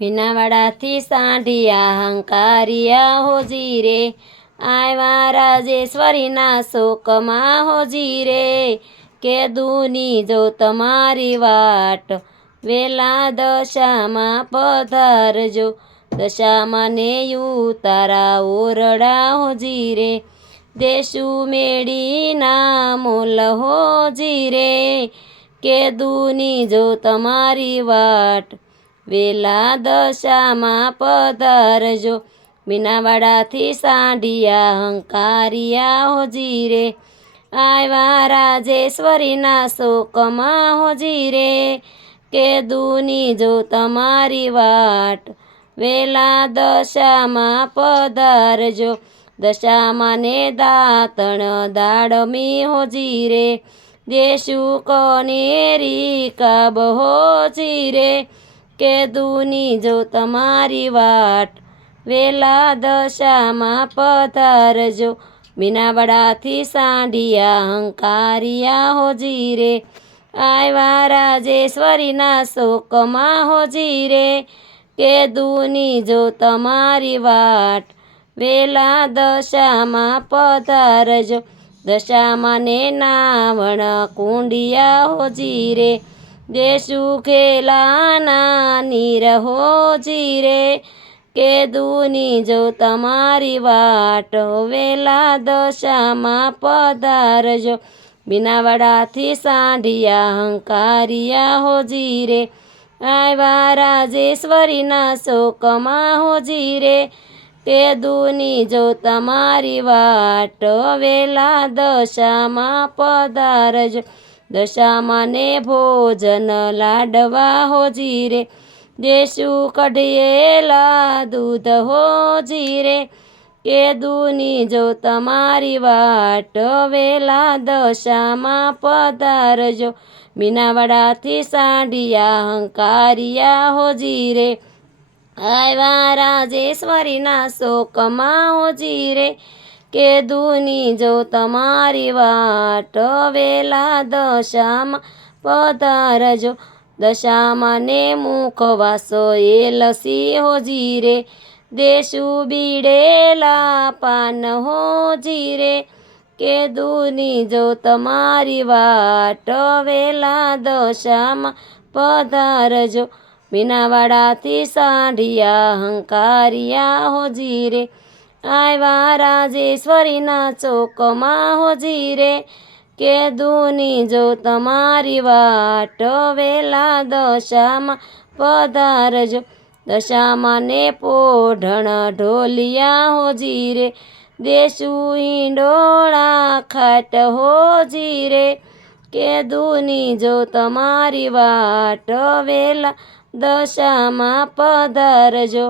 મીનાવાડાથી સાંઢિયા હંકારિયા હોજી રે આવ્યા રાજેશ્વરીના શોકમાં હોજી રે કે દૂની જો તમારી વાટ વેલા દશામાં પધારજો. દશામાં ને તારા ઓરડા હોજી રે દેશુ મેળીના મોલ હોજી રે કે દૂની જો તમારી વાટ વેલા દશામાં પધારજો. મીનાવાડાથી સાંઢિયા હંકારિયા હોજી રે આવ્યા રાજેશ્વરીના શોકમાં હોજી રે કે દુની જો તમારી વાટ વેલા દશામાં પધારજો. દશામાં ને દાતણ દાડમી હોજી રે દેશું કોનેરી કાબ હોજી રે કે દુની જો તમારી વાટ વેલા દશામાં પધારજો. મીનાવાડાથી સાંઢિયા હંકારિયા હોજી રે આવ્યા રાજેશ્વરીના શોકમાં હોજી રે કે દુની જો તમારી વાટ વેલા દશામાં પધારજો. દશામાં ને નાવણ કુંડિયા હોજી રે દેશું ખેલાના નિરહો હોજી રે કે દુની જો તમારી વાટ વેલા દશામાં પધારજો. વડાથી સાંઢિયા હંકારિયા હોજી રે આવ્યા રાજેશ્વરીના શોકમાં હોજી રે તે દુની જો તમારી વાટ વેલા દશામાં પધારજો. દશામાં ને ભોજન લાડવા હોજી રે દેશુ કઢિયેલા દૂધ હોજી રે કે દૂની જો તમારી વાટ વેલા દશામાં પધારજો. મીનાવાડાથી સાંઢિયા હંકારિયા હોજી રે આવ્યા રાજેશ્વરીના શોકમાં હોજી રે કે દુની જો તમારી વાટ વેલા દશામાં પધારજો દશામાં ને મુખવાસો એ લસી હોજી રે દેશુ બીડેલા પાન હોજી રે કે દુની જો તમારી વાટ વેલા દશામાં પધારજો મીનાવાડાથી સાંઢિયા હંકારિયા હોજી રે આવ્યા રાજેશ્વરીના ચોકમાં હોજી રે કે દુની જો તમારી વાટ વેલા દશામાં પધારજો દશામાં ને પોઢણ ઢોલિયા હોજી રે દેશુ ઈંડોળા ખાટ હોજી રે કે દુની જો તમારી વાટ વેલા દશામાં પધારજો.